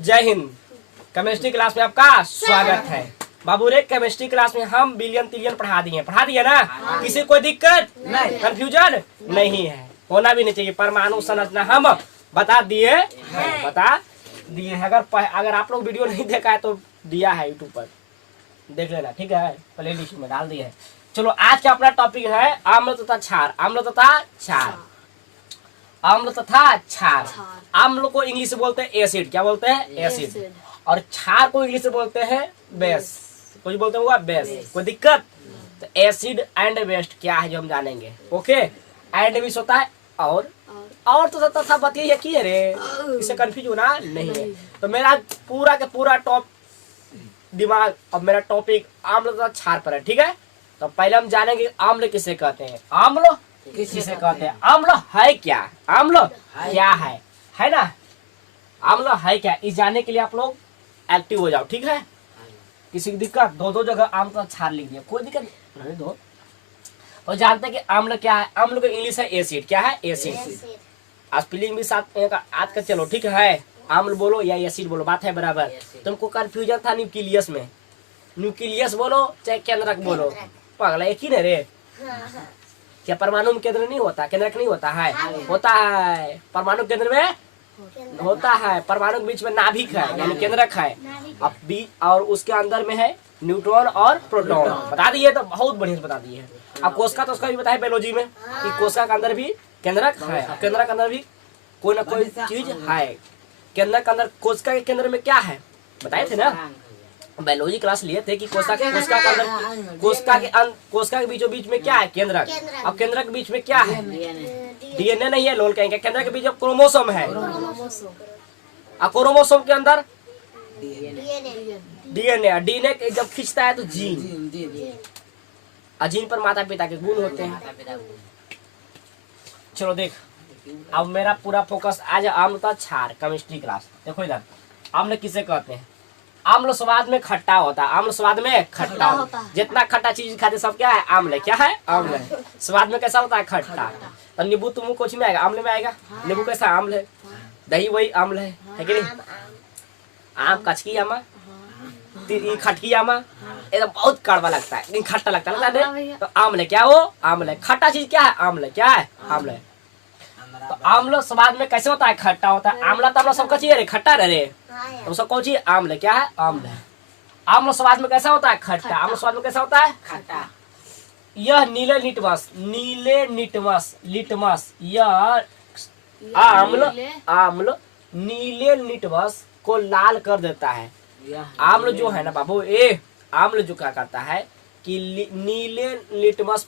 जय Hind. Chemistry class में आपका स्वागत है। बाबू रे, केमिस्ट्री क्लास में हम बिलियन तिलियन पढ़ा दिए ना। किसी कोई दिक्कत नहीं, कंफ्यूजन नहीं है, होना भी नहीं चाहिए। परमाणु संरचना हम बता दिए हैं। अगर आप लोग वीडियो नहीं देखा है तो दिया है यूट्यूब पर, देख लेना, ठीक है, प्ले लिस्ट में डाल दिए है। चलो, आज का अपना टॉपिक है आम्ल तथा क्षार। आम्ल तथा क्षार। आम्ल को इंग्लिश में बोलते हैं एसिड। क्या बोलते हैं? एसिड। और क्षार को इंग्लिश में बोलते हैं बेस। कुछ बोलते होगा बेस। कोई दिक्कत? तो एसिड एंड बेस क्या है जो हम जानेंगे। ओके, एंड भी होता है और तो तथा बताइए की है रे, इससे कंफ्यूज होना नहीं है। तो मेरा पूरा का पूरा दिमाग अब मेरा टॉपिक आम्ल तथा क्षार पर है, ठीक है। तो पहले हम जानेंगे आम्ल किसे कहते हैं। आम्ल किसे कहते हैं? आम्ल है क्या? आम्ल क्या है ना? आम्ल है क्या, इस जानने के लिए आप लोग एक्टिव हो जाओ, ठीक है। किसी की दिक्कत? दो जगह आम्ल तथा क्षार लिख दिया, कोई दिक्कत नहीं, दो। और जानते हैं कि आम्ल क्या है? आम्ल का इंग्लिश है एसिड। क्या है? एसिड। आज स्पेलिंग भी साथ आज का, चलो ठीक है। आम्ल बोलो या एसिड बोलो, बात है बराबर। तुमको कंफ्यूजन था न्यूक्लियस में, न्यूक्लियस बोलो चाहे केंद्रक बोलो, पगला एक ही ना रे। क्या परमाणु में केंद्र नहीं होता? केंद्रक नहीं होता है? होता है। परमाणु केंद्र में होता है। परमाणु के बीच में नाभिक है, यानी केंद्रक है। अब और उसके अंदर में है न्यूट्रॉन और प्रोटॉन। बता दिए तो बहुत बढ़िया से बता दिए। अब कोशिका तो उसका भी बताया बायोलॉजी में कि कोशिका के अंदर भी केंद्रक है। केंद्रक के अंदर भी कोई ना कोई चीज है। केंद्रक के अंदर, कोशिका के केंद्र में क्या है बताए थे ना, बायोलॉजी क्लास लिए थे कि कोशिका के अंदर, कोशिका के बीचों बीच में क्या है? केंद्रक। अब केंद्रक के बीच में क्या है? डीएनए नहीं है, लोल कहेंगे। केंद्रक के बीच में क्रोमोसोम है। अब क्रोमोसोम के अंदर डीएनए जब खींचता है तो जीन, जीन पर माता पिता के गुण होते हैं। चलो देख, अब मेरा पूरा फोकस आज आम्ल तथा क्षार केमिस्ट्री क्लास। देखो इधर, आम्ल किसे कहते हैं? आम्ल स्वाद में खट्टा होता है। आम्ल स्वाद में खट्टा होता है। जितना खट्टा चीज खाते सब क्या है? आम्ल है। क्या है? आम्ल है। स्वाद में कैसा होता है? खट्टा। तो नींबू तुम कुछ में आएगा, आम्ल में आएगा। नींबू कैसा? आम्ल है। दही वही आम्ल है कि नहीं? आम कचकी आमा, खटकी आमा, एकदम बहुत कड़वा लगता है लेकिन खट्टा लगता है। तो आम्ल है। क्या वो? आम्ल है। खट्टा चीज क्या है? आम्ल है। क्या है? आम्ल है। तो आम्ल स्वाद में कैसे होता है? खट्टा होता है। आम्ला तो हम लोग सबका चाहिए खट्टा रे, तो सब कौन चाहिए? आम्ल। क्या है? आम्ल है। आम्ल स्वाद में कैसा होता है? खट्टा। आम्ल स्वाद में कैसा होता है? खट्टा। यह नीले लिटमस यह आम्ल नीले लिटमस को लाल कर देता है। आम्ल जो है ना बाबू, आम्ल जो क्या करता है कि नीले लिटमस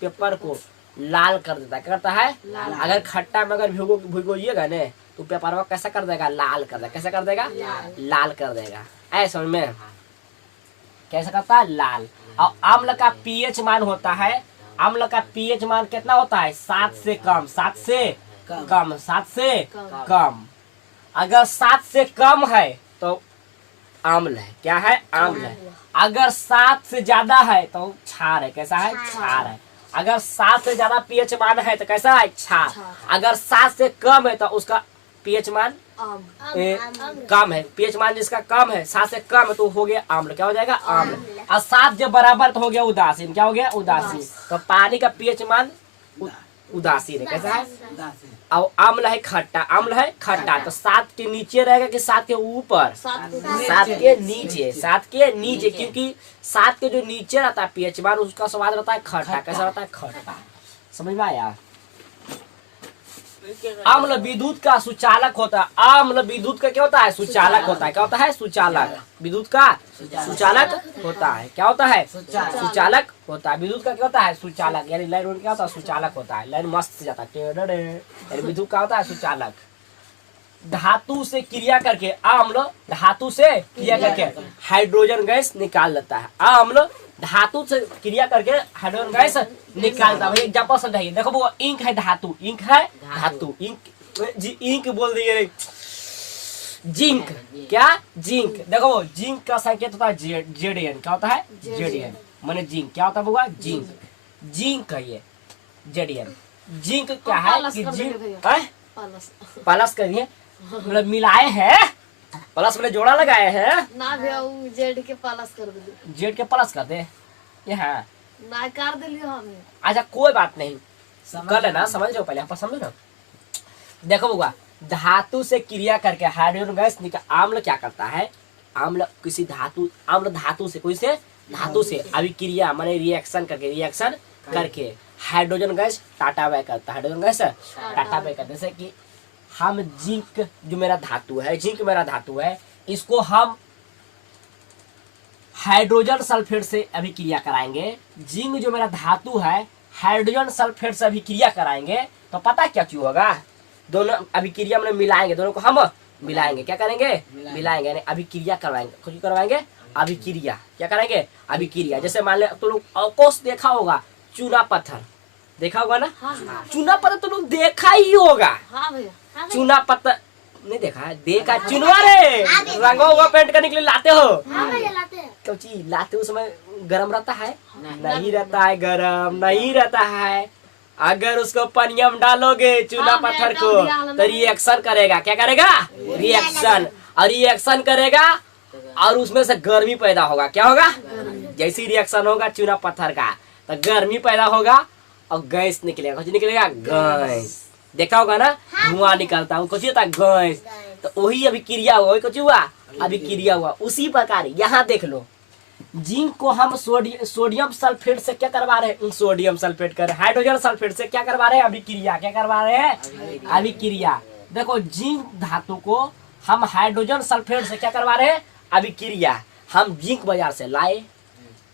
पेपर को लाल कर देता है। क्या करता है? अगर खट्टा में अगर भिगोइएगा ना तो पेपर कैसा कर देगा? लाल कर देगा। कैसा कर देगा? लाल कर देगा। ऐसा समझ में? कैसा करता है? लाल। और आम्ल का पीएच मान होता है, आम्ल का पीएच मान कितना होता है? 7 से कम। 7 से कम। अगर 7 से कम है तो आम्ल है। क्या है? आम्ल है। अगर 7 से ज्यादा है तो क्षार है। कैसा है? क्षार है। अगर 7 से ज्यादा पीएच मान है तो कैसा है? क्षार। अगर 7 से कम है तो उसका पीएच मान कम है। पीएच मान जिसका कम है, 7 से कम है, तो हो गया आम्ल। क्या हो जाएगा? आम्ल। और 7 जब बराबर तो हो गया उदासीन। क्या हो गया? उदासीन। तो पानी का पीएच मान उदासीन है। कैसा है? अब आम्ल है खट्टा। आम्ल है खट्टा। तो 7 के नीचे रहेगा कि 7 के ऊपर? 7 के नीचे। 7 के नीचे, क्योंकि 7 के जो नीचे रहता है पीएच मान, उसका स्वाद रहता है खट्टा। कैसा रहता है? खट्टा। समझ में आया? आम्ल विद्युत का सुचालक होता है। आम्ल विद्युत का क्या होता है? सुचालक होता है। क्या होता है? सुचालक। विद्युत का सुचालक होता है। क्या होता है? सुचालक होता है। विद्युत का क्या होता है? सुचालक। यानी लाइन क्या होता है? सुचालक होता है। लाइन मस्त से जाता है। यानी विद्युत का होता है सुचालक। धातु से क्रिया करके आम्ल हाइड्रोजन गैस निकाल लेता है। आम्ल धातु से क्रिया करके हाइड्रोजन गैस निकालता है। एग्जाम्पल समझाइए। देखो वो इंक है, धातु। इंक है धातु। इंक बोल दिए। जिंक। क्या? जिंक। देखो वो जिंक का संकेत होता है जेडीएन। क्या होता है? जेडीएन माने जिंक। क्या होता है? जिंक है ये जेडीएन। जिंक क्या है कि जिंक प्लस करिए मतलब मिलाए हैं, प्लस में जोड़ा लगाए हैं ना भैया वो जेड के प्लस कर दिली। जेड के प्लस कर दे ये है। ना कर दिलियो हमें। अच्छा कोई बात नहीं, कर लेना, समझ लो पहले, हम समझो ना। देखो बुआ, धातु से क्रिया करके हाइड्रोजन गैस निकल, आम्ल क्या करता है, आम्ल किसी धातु, आम्ल धातु से, कोई से धातु से अभिक्रिया माने रिएक्शन करके हाइड्रोजन गैस टाटा बाय करता है, हाइड्रोजन गैस टाटा बाय करते। जैसे कि हम जिंक, जो मेरा धातु है, जिंक मेरा धातु है, इसको हम हाइड्रोजन सल्फेट से अभिक्रिया कराएंगे। जिंक जो मेरा धातु है, हाइड्रोजन सल्फेट से अभिक्रिया कराएंगे तो पता क्या क्यों होगा, दोनों अभिक्रिया में मिलाएंगे, दोनों को हम मिलाएंगे, क्या करेंगे, मिलाएंगे, यानी अभिक्रिया करवाएंगे। कुछ करवाएंगे, अभिक्रिया, क्या करेंगे, अभिक्रिया। जैसे मान ले तो लोग अवकोष देखा होगा, चूना पत्थर देखा होगा ना, हाँ चूना पत्थर तो लोग देखा ही होगा, हाँ भैया। चूना पत्थर नहीं देखा है, देखा चुनवा रे रंगा हुआ पेंट करने के लिए लाते हो, क्यों चीज लाते हो, समय गर्म रहता है, नहीं रहता है गरम, नहीं रहता है। अगर उसको पनिया में डालोगे चूना पत्थर को तो रिएक्शन करेगा, क्या करेगा, रिएक्शन, और रिएक्शन करेगा और उसमें से गर्मी पैदा होगा, क्या होगा, जैसी रिएक्शन होगा चूना पत्थर का तो गर्मी पैदा होगा और गैस निकलेगा, कुछ निकलेगा, गैस। देखा होगा ना, धुआं निकलता है, कुछ होता है गैस, तो वही अभिक्रिया हुआ, वही कुछ हुआ, अभिक्रिया हुआ। उसी प्रकार यहाँ देख लो, जिंक को हम सोडियम सल्फेट से क्या करवा रहे हैं, सोडियम सल्फेट कर, हाइड्रोजन सल्फेट से क्या करवा रहे हैं, अभिक्रिया, क्या करवा रहे हैं, अभिक्रिया। देखो जिंक धातु को हम हाइड्रोजन सल्फेट से क्या करवा रहे हैं, अभिक्रिया। हम जिंक बाजार से लाए,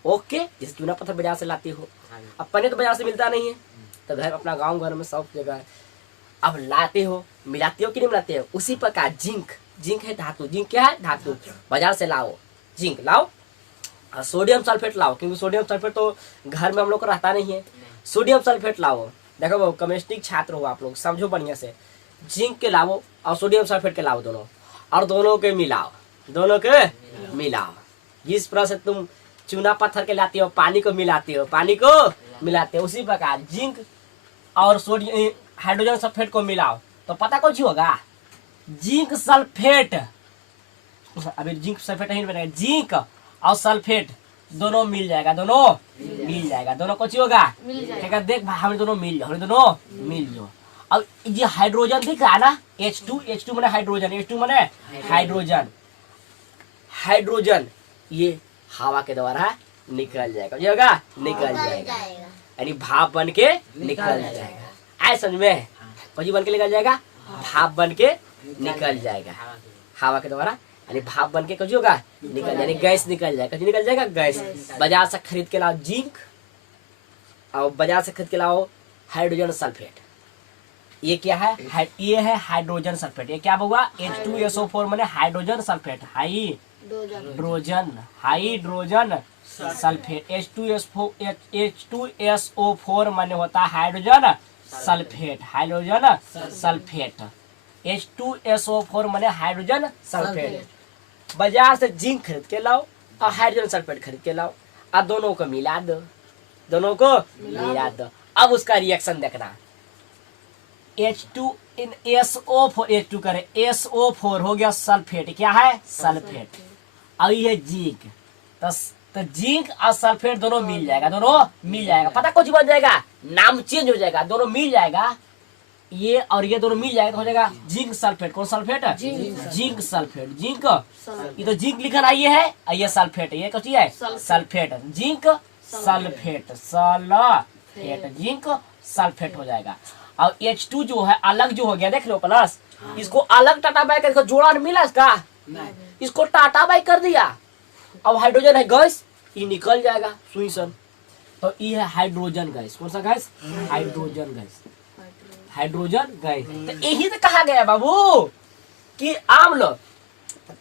ओके, जैसे चूना पत्थर बाजार से लाते हो, अब पनीर तो बाजार से मिलता नहीं है, तो घर अपना गांव घर में सब जगह अब लाते हो, मिलाते हो कि नहीं मिलाते हो। उसी प्रकार जिंक, जिंक है धातु, जिंक क्या है, धातु, बाजार से लाओ, जिंक लाओ, सोडियम सल्फेट लाओ, क्योंकि सोडियम सल्फेट तो घर में हम लोग को रहता नहीं है, सोडियम सल्फेट लाओ। देखो वो केमिस्ट्री छात्र हो आप लोग, समझो बढ़िया से, जिंक के लाओ और सोडियम सल्फेट के लाओ दोनों, और दोनों के मिलाओ, दोनों के मिलाओ। जिस तरह से तुम चूना पत्थर के लाते हो, पानी को मिलाते हो, पानी को मिलाते हो, उसी प्रकार जिंक और सोडियम हाइड्रोजन सल्फेट को मिलाओ तो पता कुछ होगा, जिंक सल्फेट, अभी जिंक सल्फेट नहीं बनेगा, जिंक और सल्फेट दोनों मिल जाएगा, दोनों मिल जाएगा, दोनों कुछ होगा, क्या देख भाई हमें दोनों मिल जाओ, हमें दोनों मिल जाओ। अब ये हाइड्रोजन दिख रहा है ना, H2 माने हाइड्रोजन, H2 माने हाइड्रोजन, हाइड्रोजन ये हवा के द्वारा निकल जाएगा, जो होगा निकल जाएगा, यानी भाप बन के निकल जाएगा। ऐसा समझ में, कौन बन के निकल जाएगा, भाप बन के निकल जाएगा हवा के द्वारा, यानी भाप बन के कुछ होगा निकल, यानी गैस निकल जाएगा, निकल जाएगा गैस। बाजार से खरीद के लाओ जिंक और बाजार से खरीद के लाओ हाइड्रोजन सल्फेट, ये क्या है, ये है हाइड्रोजन सल्फेट, ये क्या होगा, H2SO4 माने hydrogen sulphate, hydrogen sulphate, H2SO4 माने होता है hydrogen sulphate, hydrogen sulphate, H2SO4 माने हाइड्रोजन सल्फेट। बाजार से जिंक खरीद के लाओ और हाइड्रोजन सल्फेट खरीद के लाओ और दोनों को मिला दो, दोनों को मिला दो। अब उसका रिएक्शन देखना, H2SO4, H2 करे SO4 हो गया सल्फेट, क्या है, सल्फेट, और ये जिंक, तो जिंक और सल्फेट दोनों मिल जाएगा, दोनों मिल जाएगा, पता कुछ बन जाएगा, नाम चेंज हो जाएगा, दोनों मिल जाएगा, ये और ये दोनों मिल जाएगा तो हो जाएगा जिंक सल्फेट। कौन सल्फेट, जिंक सल्फेट, जिंक, ये तो जिंक लिखा है, ये है, ये सल्फेट, ये कौन है, sulphate, zinc sulphate, sulphate, zinc sulphate हो जाएगा। और H2 जो है अलग जो हो गया, देख लो प्लस, इसको अलग टाटा बाय कर, जोड़ा मिला इसका, इसको टाटा बाय कर दिया, अब हाइड्रोजन है गैस, ये निकल जाएगा सुई सन, तो ये है हाइड्रोजन गैस। कौन सा gas, hydrogen gas, hydrogen gas. तो यही तो कहा गया बाबू कि आम्ल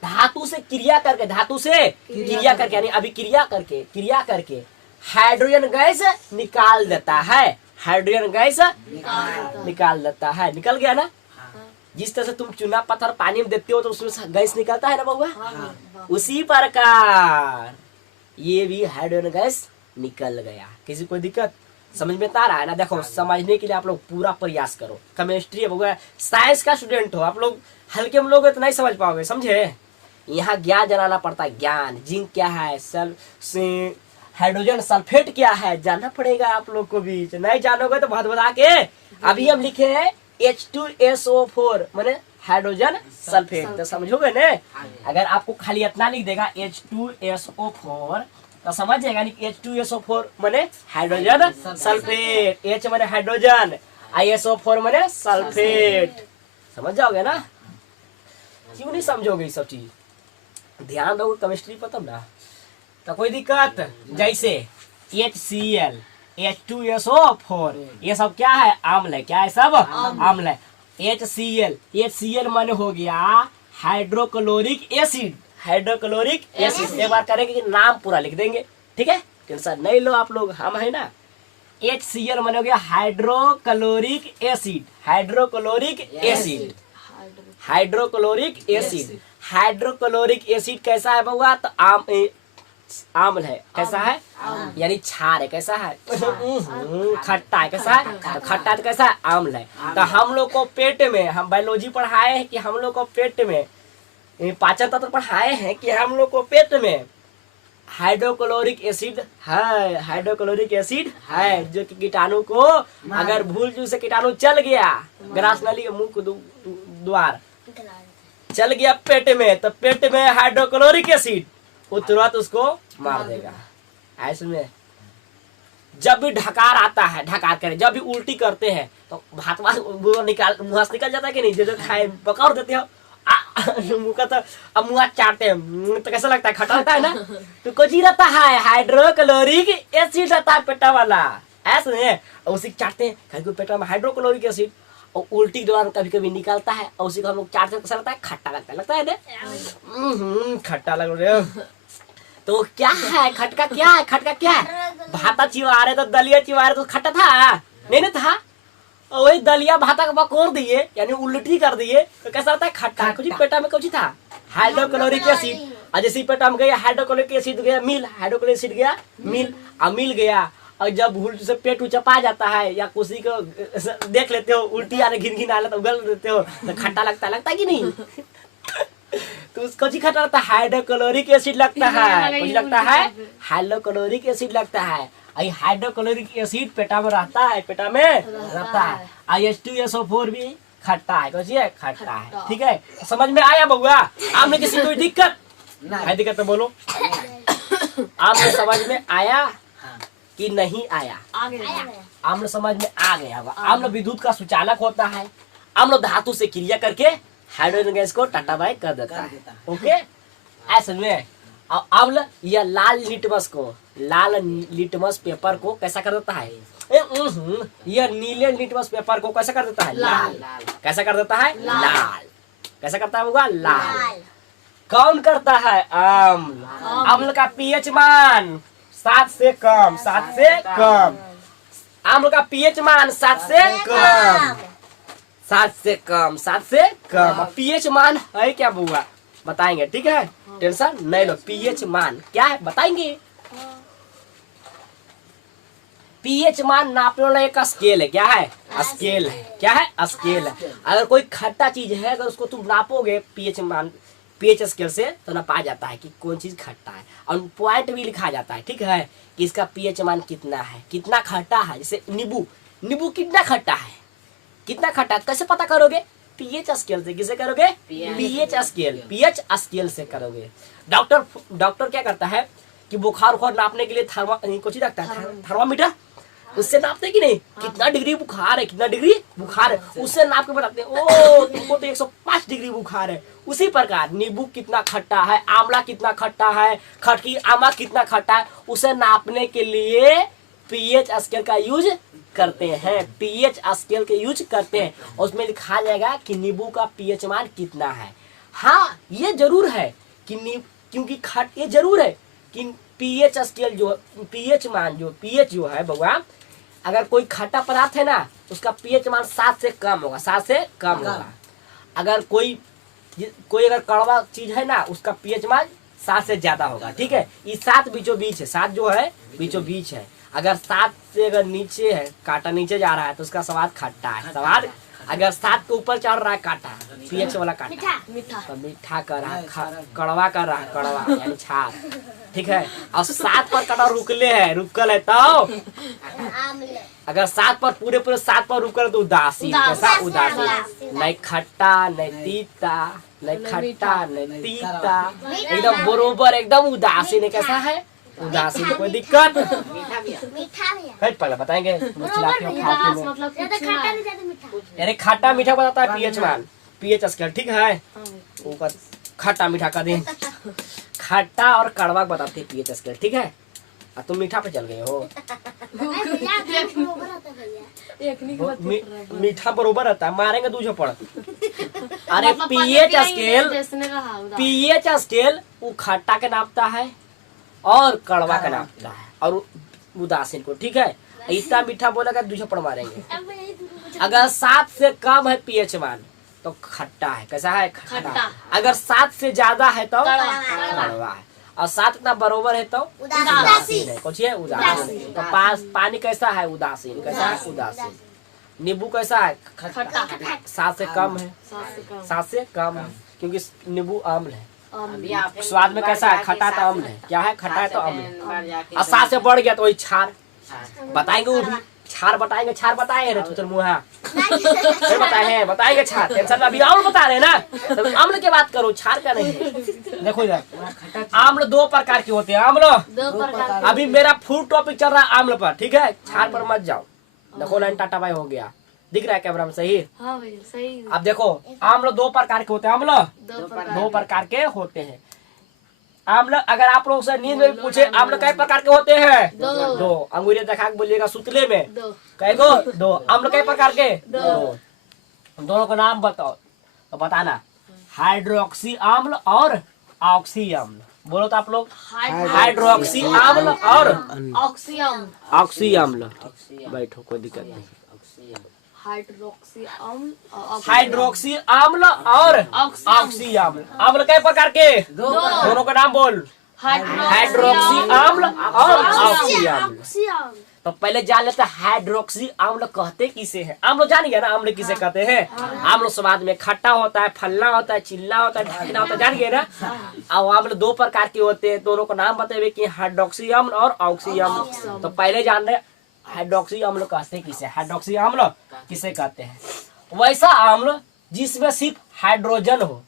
धातु से क्रिया करके, धातु से क्रिया करके, यानी अभिक्रिया करके, क्रिया करके हाइड्रोजन गैस निकाल देता है, हाइड्रोजन गैस निकाल देता है, निकल गया ना। जिस तरह से तुम चूना पत्थर पानी में देते हो तो उसमें गैस निकलता है ना बउआ, उसी प्रकार ये भी हाइड्रोजन गैस निकल गया। किसी कोई दिक्कत, समझ में तो आ रहा है ना? देखो समझने के लिए आप लोग पूरा प्रयास करो। केमिस्ट्री है, साइंस का स्टूडेंट हो आप लोग, हल्के में लोग तो नहीं समझ पाओगे, समझे? यहाँ ज्ञान जनाना पड़ता है, ज्ञान। जिंक क्या है, हाइड्रोजन सल्फेट क्या है, जानना पड़ेगा आप लोग को भी। नहीं जानोगे तो बात बता के। अभी हम लिखे हैं H2SO4 माने हाइड्रोजन सल्फेट, तो समझोगे ना? अगर आपको खाली इतना लिख देगा H2SO4 तो समझ जाएगा नहीं। H2SO4 माने हाइड्रोजन सल्फेट, H माने हाइड्रोजन, SO4 माने सल्फेट। समझ जाओगे ना? क्यों नहीं समझोगे ये सब चीज? ध्यान दोगे केमिस्ट्री पर तब ना। तो कोई दिक्कत? जैसे HCl, H2SO4 ये सब क्या है? अम्ल है। क्या है? सब अम्ल है। HCl माने हो गया हाइड्रोक्लोरिक एसिड। हाइड्रोक्लोरिक एसिड एक बार करेंगे कि नाम पूरा लिख देंगे, ठीक है? टेंशन नहीं लो आप लोग, हम है ना। HCl माने हो गया hydrochloric acid. Hydrochloric acid, hydrochloric acid. Hydrochloric acid कैसा है बउआ? तो आम्ल है। कैसा है? यानी क्षार है। कैसा है? खट्टा है। कैसा है? तो खट्टा है तो कैसा है? आम्ल है। तो हम लोग को पेट में, हम बायोलॉजी पढ़ाए हैं कि हम लोग को पेट में, पाचन तंत्र पढ़ाए हैं कि हम लोग को पेट में हाइड्रोक्लोरिक एसिड है। हाइड्रोक्लोरिक एसिड है जो कि कीटाणु को अगर भूल से कीटाणु चल गया ग्रास नली मुख द्वार चल गया पेट में, तो पेट में हाइड्रोक्लोरिक एसिड वो तुरंत उसको मार देगा। ऐसे में जब भी ढकार आता है, ढकार करे, जब भी उल्टी करते हैं तो भात निकाल मुंह से निकल जाता है कि नहीं? जो खाए पकड़ देते हो मुंह का, तो अब मुंह चाटते हैं तो कैसा लगता है? खट्टा लगता है ना? तो कुछ ही रहता है हाइड्रोक्लोरिक एसिड रहता है पेटा वाला। ऐसे नहीं उसी चाटते हैं पेटा में हाइड्रोक्लोरिक एसिड, और उल्टी के दौरान कभी कभी निकलता है और उसी को हम लोग चाटते हैं। कैसा लगता है? खट्टा लगता है ना? खट्टा लग रहा है। तो क्या है खटका? क्या है खटका? क्या है? भाता चिवा रहे तो दलिया चिवा रहे तो खट्टा था? नहीं ना था। और वही दलिया भाता का बकोर दिए यानी उल्टी कर दिए तो कैसा रहता है? खट्टा। कुछ पेटा में कुछ था हाइड्रोक्लोरिक एसिड, और जैसे पेटा में गया हाइड्रोक्लोरिक एसिड गया मिल, हाइड्रोक्लोरिक एसिड गया मिल, और मिल गया। और जब भूल से पेट उचपा जाता है या किसी को देख लेते हो उल्टी आ रही घिन आ रहा तो उगल देते हो तो खट्टा लगता है कि नहीं? तो उसको जी खट्टा लगता है? हाइड्रोक्लोरिक एसिड लगता है। कुछ लगता है? हाइड्रोक्लोरिक एसिड लगता है। हाइड्रोक्लोरिक एसिड पेटा में रहता है, पेटा में रहता है। H2SO4 भी खट्टा है। कुछ है? खट्टा है। ठीक है, समझ में आया बउआ? आपने किसी कोई दिक्कत है? दिक्कत तो बोलो। आपने समझ में आया कि नहीं आया? आम्ल समझ में आ गया होगा। आम्ल विद्युत का सुचालक होता है। आम्ल धातु से क्रिया करके हाइड्रोजन गैस को टाटाबाई कर देता है। ओके, ऐसे में अम्ल या लाल लिटमस पेपर को कैसा कर देता है? यह नीले लिटमस पेपर को कैसा कर देता है? लाल। कैसा कर देता है? लाल। कैसा करता है होगा? लाल। कौन करता है? अम्ल। अम्ल का पीएच मान 7 से कम, 7 से कम। अम्ल का पीएच मान 7 से कम, 7 से कम, 7 से कम। पीएच मान है क्या बुआ? बताएंगे, ठीक है? टेंशन नहीं लो। पीएच मान क्या है बताएंगे। पीएच मान नापने वाला एक स्केल है। क्या है? स्केल है। क्या है? स्केल है। अगर कोई खट्टा चीज है अगर उसको तुम नापोगे पीएच मान, पीएच स्केल से तो नापा जाता है कि कौन चीज खट्टा है, और पॉइंट भी लिखा जाता है, ठीक है, कि इसका पीएच मान कितना है, कितना खट्टा है। जैसे नींबू कितना खट्टा है, कितना खट्टा, कैसे पता करोगे? पीएच स्केल से। किसे करोगे? PH scale. पीएच स्केल से करोगे। डॉक्टर क्या करता है कि बुखार नापने के लिए कुछ रखता है, थर्मामीटर, उससे नापते कि नहीं कितना डिग्री बुखार है, कितना डिग्री बुखार है, उससे नाप के बताते हैं ओ तुमको तो 105 डिग्री बुखार है। उसी प्रकार नींबू कितना खट्टा है, आंवला कितना खट्टा है, खटकी आमा कितना खट्टा है, उसे नापने के लिए पीएच स्केल का यूज करते हैं। पीएच स्केल के यूज करते हैं। उसमें लिखा जाएगा कि नींबू का पीएच मान कितना है। हाँ, ये जरूर है कि क्योंकि ये जरूर है कि पीएच स्केल जो पीएच मान पीएच जो है बउआ, अगर कोई खट्टा पदार्थ है ना उसका पीएच मान 7 से कम होगा, 7 से कम होगा। अगर कोई अगर कड़वा चीज है ना उसका पीएच मान 7 से ज्यादा होगा, ठीक है। ये 7 बीचों बीच है, 7 जो है बीचों बीच है। अगर 7 से अगर नीचे है, कांटा नीचे जा रहा है तो उसका स्वाद खट्टा है। स्वाद अगर 7 के ऊपर चढ़ रहा है कांटा, पीएच वाला कांटा, मीठा तो मीठा कर रहा है, कड़वा कर रहा है, कड़वा यानी छार। ठीक है। और 7 पर कांटा रुकले है, रुकल है तो अगर 7 पर पूरे 7 पर रुकल तो उदासीन। कैसा उदासीन? नहीं खट्टा नहीं तीता, नहीं खट्टा नहीं तीता, एकदम बरोबर, एकदम उदासीन है। कैसा है? उदासीन। कोई दिक्कत? पहले बताएंगे। मतलब यानी खट्टा मीठा बताता है पीएच मान, पीएच स्केल। ठीक है। ऊपर खट्टा मीठा का दिन, खट्टा और कड़वा बताते हैं पीएच स्केल। ठीक है। और तुम मीठा पे चल गए हो। मीठा बरोबर रहता है, मारेंगे 2 झपड़। अरे पीएच स्केल, पीएच स्केल वो खट्टा के नापता है और कड़वा का नापता है और उदासीन को। ठीक है। इतना मीठा बोलेगा 2 झपड़ मारेंगे। अगर 7 से कम है पीएच मान तो खट्टा है। कैसा है? खट्टा। अगर 7 से ज्यादा है तो कड़वा है, और 7 इतना बरोबर है तो उदासीन है। कुछ है उदासीन। तो पानी कैसा है? उदासीन। कैसा है? उदासीन। नींबू कैसा है? खट्टा। 7 से कम है, 7 से कम है, क्योंकि नींबू अम्ल है। स्वाद में कैसा है? खट्टा तो अम्ल है। क्या है? खट्टा है तो अम्ल है। और 7 से बढ़ गया तो वही छार बताएंगे। वो भी छार बताएंगे। छार बताए रे तुतर मुहा फिर बताएंगे छार। टेंशन अभी अम्ल बता रहे ना, तो अम्ल की बात करो, छार का नहीं। देखो इधर आम्ल 2 प्रकार के होते हैं। आम्ल 2 प्रकार। अभी मेरा फुल टॉपिक चल रहा है आम्ल पर। ठीक है। छार पर मत जाओ। देखो लाइन टाटा बाय हो गया, दिख रहा है कैमरा में? सही। हाँ भैया सही। अब देखो आम्ल 2 प्रकार के होते हैं। आम्ल 2 प्रकार के होते हैं। आम्ल अगर आप लोग से नींद में पूछे आम्ल कई प्रकार के होते हैं? 2। अंगूरी दिखा के बोलिएगा सुतले में। 2 कई गो? 2। आम्ल कई प्रकार के? 2। दोनों का नाम बताओ तो बताना। हाइड्रोक्सी अम्ल और ऑक्सी अम्ल। बोलो तो आप लोग। हाइड्रोक्सी अम्ल और ऑक्सी अम्ल। ऑक्सी अम्ल। बैठो, कोई दिक्कत नहीं। हाइड्रोक्सी अम्ल हाइड्रोक्सी अम्ल और ऑक्सी अम्ल। अम्ल कई प्रकार के? दोनों का नाम बोल। हाइड्रोक्सी अम्ल और ऑक्सी अम्ल। तो पहले जान लेते हैं हाइड्रोक्सी अम्ल कहते किसे हैं। अम्ल जान गया ना, अम्ल किसे कहते हैं? अम्ल स्वाद में खट्टा होता है, फलना होता है, चिल्ला होता है, ढकना होता है, जान गए ना। और अम्ल 2 प्रकार के होते हैं। दोनों का नाम बताइए कि हाइड्रोक्सी अम्ल और ऑक्सी अम्ल। तो पहले जान रहे हाइड्रोक्सी अम्ल कहते किसे, हाइड्रोक्सी अम्ल किसे कहते हैं? वैसा अम्ल जिसमें सिर्फ हाइड्रोजन हो,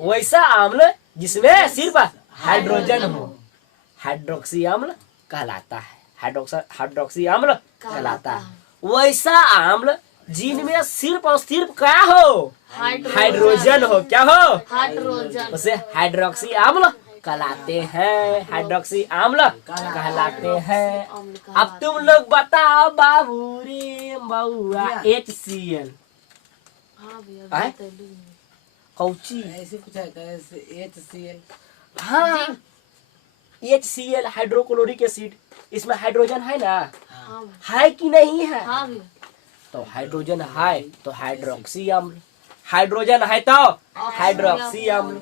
वैसा अम्ल जिसमें सिर्फ हाइड्रोजन हो हाइड्रोक्सी अम्ल कहलाता है। हाइड्रोक्सी अम्ल कहलाता है। वैसा अम्ल जिनमें सिर्फ और सिर्फ क्या हो? हाइड्रोजन हो। क्या हो? हाइड्रोजन। उसे हाइड्रोक्सी अम्ल कहलाते हैं। हाइड्रोक्सी अम्ल कहलाते हैं। अब तुम लोग बताओ बाबू रे बउआ, HCl कौची? ऐसे कुछ है कैसे? HCl। हाँ, HCl हाइड्रोक्लोरिक एसिड। इसमें हाइड्रोजन है ना? है कि नहीं है? हाँ भैया। तो हाइड्रोजन है तो हाइड्रोक्सी अम्ल, हाइड्रोजन है तो हाइड्रोक्सी अम्ल।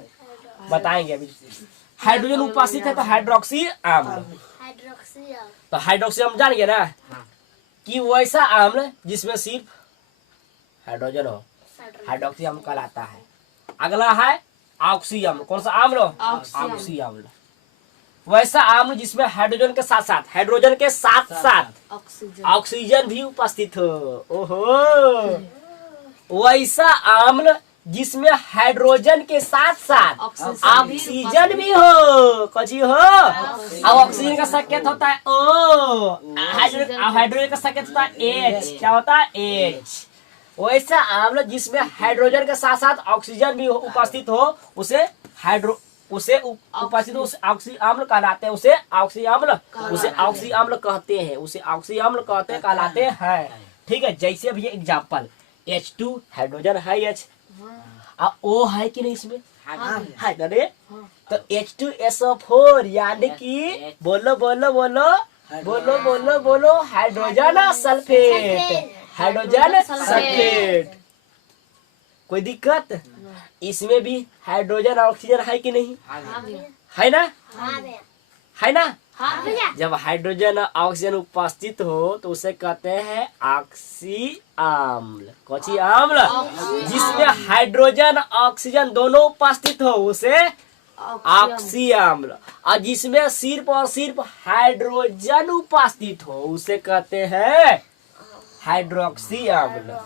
बताएंगे अभी। हाइड्रोजन उपस्थित है तो हाइड्रोक्सी अम्ल। तो हाइड्रोक्सी अम्ल जान गए ना कि वैसा अम्ल जिसमें सिर्फ हाइड्रोजन हो, हाइड्रोक्सी अम्ल कहलाता है। अगला है ऑक्सी अम्ल। कौन सा अम्ल? ऑक्सी अम्ल। वैसा अम्ल जिसमें हाइड्रोजन के साथ साथ, हाइड्रोजन के साथ साथ ऑक्सीजन भी उपस्थित हो। ओहो, वैसा अम्ल जिसमें हाइड्रोजन के साथ साथ ऑक्सीजन भी हो। कौची हो? अब ऑक्सीजन का संकेत होता है O, हाइड्रोजन का संकेत होता है H। क्या होता है? H। वैसा अम्ल जिसमें हाइड्रोजन के साथ साथ ऑक्सीजन भी उपस्थित हो उसे उपस्थित ऑक्सी अम्ल कहलाते हैं। उसे ऑक्सी अम्ल कहते हैं। उसे ऑक्सी अम्ल कहते कहलाते हैं। ठीक है। जैसे भी एग्जाम्पल H2 हाइड्रोजन है, H और O है कि नहीं इसमें? है ना रे? तो H2SO4 यानी कि बोलो बोलो बोलो बोलो बोलो बोलो हाइड्रोजन सल्फेट। Hydrogen sulphate. कोई दिक्कत? इसमें भी हाइड्रोजन और ऑक्सीजन है कि नहीं? है ना? है ना? हाँ भैया। जब हाइड्रोजन और ऑक्सीजन उपस्थित हो तो उसे कहते हैं ऑक्सी अम्ल। कौची अम्ल? जिसमें हाइड्रोजन ऑक्सीजन दोनों उपस्थित हो उसे ऑक्सी अम्ल। और जिसमें सिर्फ और सिर्फ हाइड्रोजन उपस्थित हो उसे कहते हैं हाइड्रोक्सी अम्ल।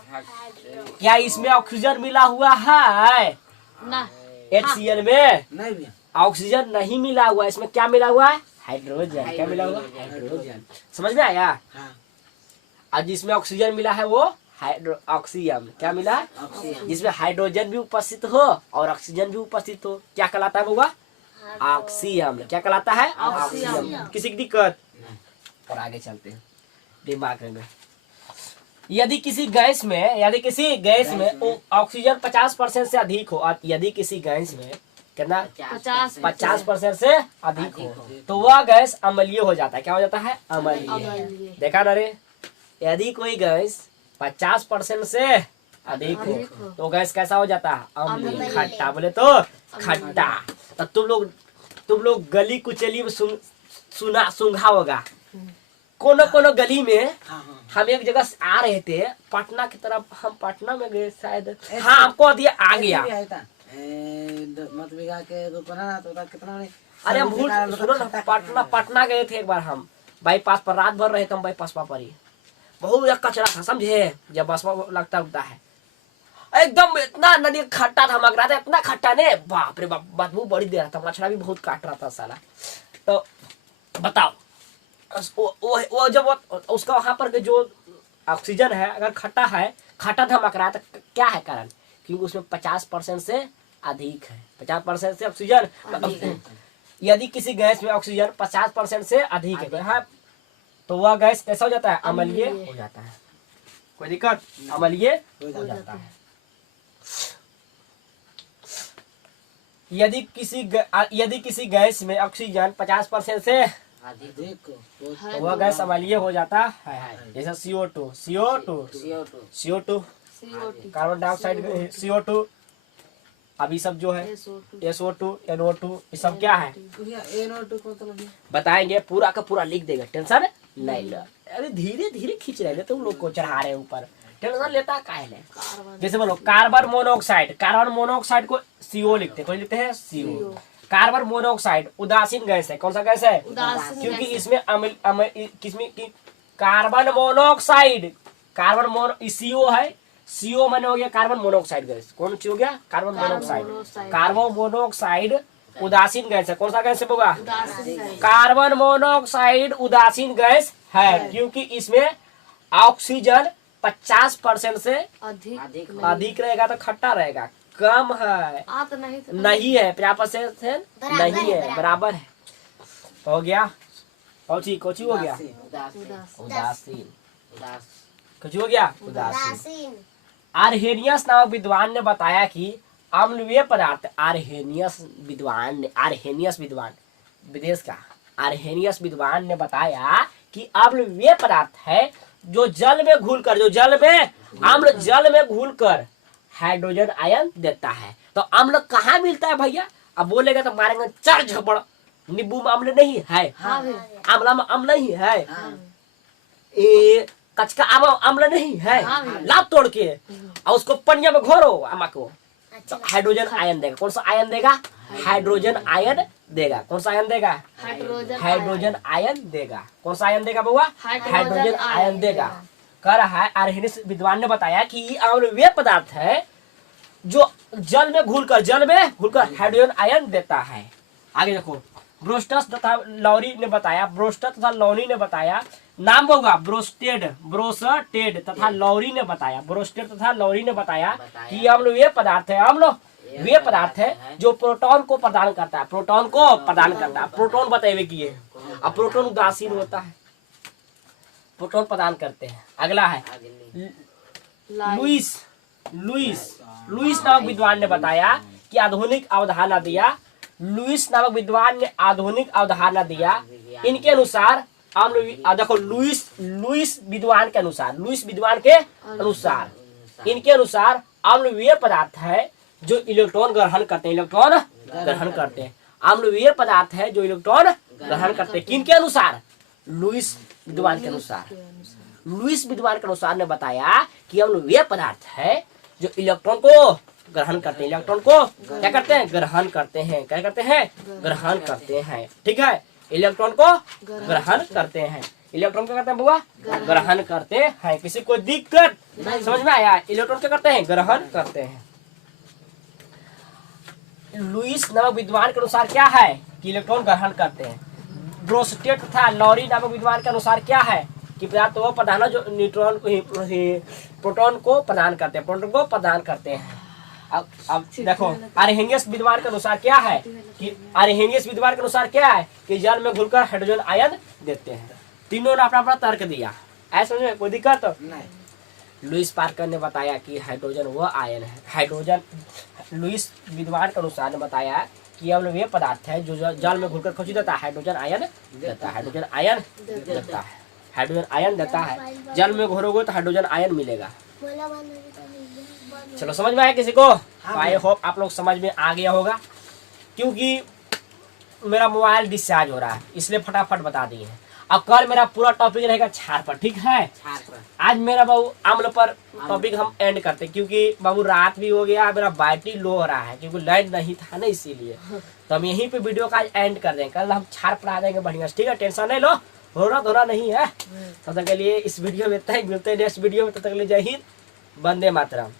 क्या इसमें ऑक्सीजन मिला हुआ है? ना। HCl में नहीं भैया। ऑक्सीजन नहीं मिला हुआ, इसमें क्या मिला हुआ है? हाइड्रोजन। क्या मिला हुआ? हाइड्रोजन। समझ में आया? हाँ। और जिसमें ऑक्सीजन मिला है वो ऑक्सी अम्ल। क्या मिला है? ऑक्सीजन। जिसमें हाइड्रोजन भी उपस्थित हो और ऑक्सीजन भी उपस्थित हो, क्या कहलाता है बउआ? ऑक्सी अम्ल। क्या कहलाता है? ऑक्सी अम्ल। किसी की दिक्कत? और आगे चलते हैं दिमाग में। यदि किसी गैस में ऑक्सीजन 50% से अधिक हो, और यदि किसी गैस में कितना 50% से अधिक हो तो वह गैस अम्लीय हो जाता है। क्या हो जाता है? अम्लीय। अम्लीय। देखा ना रे? यदि कोई गैस 50% से अधिक हो तो गैस कैसा हो जाता है? अम्लीय। खट्टा बोले तो खट्टा। तो तुम लोग गली कुचली में सुंघा होगा। कोनो गली में हाँ हाँ। हम एक जगह से आ रहे थे पटना की तरफ। हम पटना में गए शायद। हाँ, हमको दिया आ गया। मत बिगा के रुपना ना तो कितना नहीं। अरे हम भूल सुनो ना, पटना गए थे एक बार हम। बाईपास पर रात भर रहे थे हम बाईपास पर ही। बहुत कचरा था समझे। जब बस लगता उगता है एकदम इतना नदी खट्टा था, मग रहा था इतना खट्टा ने, बाप रे बाप, बदबू बड़ी दे रहा था। मछला भी बहुत काट रहा था साला। तो बताओ वो जब उसका वहां पर जो ऑक्सीजन है अगर खट्टा धमक रहा है तो क्या है कारण? क्योंकि उसमें 50% से अधिक है। 50% से ऑक्सीजन। यदि किसी गैस में ऑक्सीजन 50% से अधिक है तो वह गैस कैसा हो जाता है? अम्लीय हो जाता है। कोई दिक्कत? अम्लीय हो जाता है। यदि किसी गैस में ऑक्सीजन 50% से अधिक तो वह गैस अम्लीय हो जाता है। जैसे CO2 कार्बन डाइऑक्साइड, CO2, अभी सब जो है SO2 NO2 ये सब क्या है NO2 को मतलब बताएंगे। पूरा का पूरा लिख देगा, टेंशन नहीं लो। अरे धीरे धीरे खींच रहे तुम लोग को, चढ़ा रहे ऊपर, टेंशन लेता काहे ले। जैसे बोलो कार्बन मोनोऑक्साइड को CO लिखते हैं। कौन लिखते हैं? CO। कार्बन मोनोऑक्साइड उदासीन गैस है। कौन सा गैस है? क्योंकि इसमें कार्बन मोनोऑक्साइड CO है। CO माने हो गया कार्बन मोनोऑक्साइड गैस। कौन सी हो गया? कार्बन मोनोऑक्साइड उदासीन गैस है। कौन सा गैस है होगा? कार्बन मोनोऑक्साइड उदासीन गैस है क्योंकि इसमें ऑक्सीजन 50% से अधिक रहेगा तो खट्टा रहेगा। कम है तो नहीं है 50% से नहीं है, बराबर है। हो गया कौची हो गया? उदासीन। कुछ हो गया? उदासीन। आर्हेनियस नामक विद्वान ने बताया कि अम्लीय पदार्थ आर्हेनियस विद्वान विदेश का आर्हेनियस विद्वान ने बताया कि अम्लीय पदार्थ है जो जल में घुलकर हाइड्रोजन आयन देता है। तो अम्ल कहाँ मिलता है भैया? अब बोलेगा तो मारेंगे चार झपड़। नींबू में अम्ल नहीं है, आंवला में अम्ल नहीं है, कचका आम अम्ल नहीं है। लाभ तोड़ के और उसको पनिया में घोरो आमा को, तो हाइड्रोजन आयन देगा। कौन सा आयन देगा? हाइड्रोजन आयन देगा। कौन सा आयन देगा? हाइड्रोजन आयन देगा। कौन सा आयन देगा बउआ? हाइड्रोजन आयन देगा। कह रहा है आर्हेनियस विद्वान ने बताया कि ये अम्लीय पदार्थ है जो जल में घुलकर हाइड्रोजन आयन देता है। आगे देखो, ब्रोस्टस तथा लॉरी ने बताया नाम होगा ब्रोस्टेड तथा लॉरी ने बताया कि अम्लीय पदार्थ है जो प्रोटॉन को प्रदान करता है। प्रोटॉन बताइए कि ये अब प्रोटॉन उदासीन होता है, प्रोटॉन प्रदान करते हैं। अगला है लुईस नामक विद्वान ने बताया कि आधुनिक अवधारणा दिया। इनके अनुसार देखो लुईस विद्वान के अनुसार इनके अनुसार अम्लीय पदार्थ है जो इलेक्ट्रॉन ग्रहण करते हैं। अम्लीय पदार्थ है जो इलेक्ट्रॉन ग्रहण करते हैं। किनके अनुसार? लुईस विद्वान के अनुसार। लुईस विद्वान के अनुसार ने बताया कि हम वे पदार्थ है जो इलेक्ट्रॉन को ग्रहण करते हैं। इलेक्ट्रॉन को क्या करते हैं? ग्रहण करते हैं। क्या करते हैं? ग्रहण करते हैं। ठीक है, इलेक्ट्रॉन को ग्रहण करते हैं। इलेक्ट्रॉन क्या करते हैं बुआ? ग्रहण करते हैं। किसी को दिक्कत समझ में आया? इलेक्ट्रॉन क्या करते हैं? ग्रहण करते हैं। लुईस नामक विद्वान के अनुसार क्या है कि इलेक्ट्रॉन ग्रहण करते हैं। ब्रोस्टेट तथा लॉरी नामक विद्वान के अनुसार क्या है कि पदार्थ वो पदार्थ है जो न्यूट्रॉन प्रोटॉन को प्रदान करते हैं, प्रोटॉन को प्रदान करते हैं। अब देखो आर्हेनियस विद्वान के अनुसार क्या है कि आर्हेनियस विद्वान के अनुसार क्या है कि जल में घुलकर हाइड्रोजन आयन देते हैं। तीनों ने अपना अपना तर्क दिया। ऐसा समझ में कोई दिक्कत? नहीं। लुईस पार्कर ने बताया कि हाइड्रोजन वह आयन है। हाइड्रोजन लुईस विद्वान के अनुसार ने बताया कि अम्ल वे पदार्थ है जो जल में घुलकर खोजी देता है, हाइड्रोजन आयन देता है। हाइड्रोजन आयन देता है। हाइड्रोजन आयन देता है। जल में घोरोगे तो हाइड्रोजन आयन मिलेगा। चलो समझ में आया किसी को? आई होप आप लोग समझ में आ गया होगा। क्योंकि मेरा मोबाइल डिस्चार्ज हो रहा है इसलिए फटाफट बता दिए हैं। अब कल मेरा पूरा टॉपिक रहेगा क्षार पर। ठीक है, आज मेरा बाबू अम्ल पर टॉपिक हम एंड करते क्योंकि बाबू रात भी हो गया, मेरा बैटरी लो हो रहा है क्योंकि लाइट नहीं था ना, इसीलिए तो हम यहीं पे वीडियो का एंड कर देंगे। कल हम क्षार पर आ जाएंगे बढ़िया। ठीक है, टेंशन नहीं लो, होना धोना नहीं है। तब तक के लिए इस वीडियो में इतना ही। मिलते हैं नेक्स्ट वीडियो में। तब तक के लिए जय हिंद, वंदे मातरम।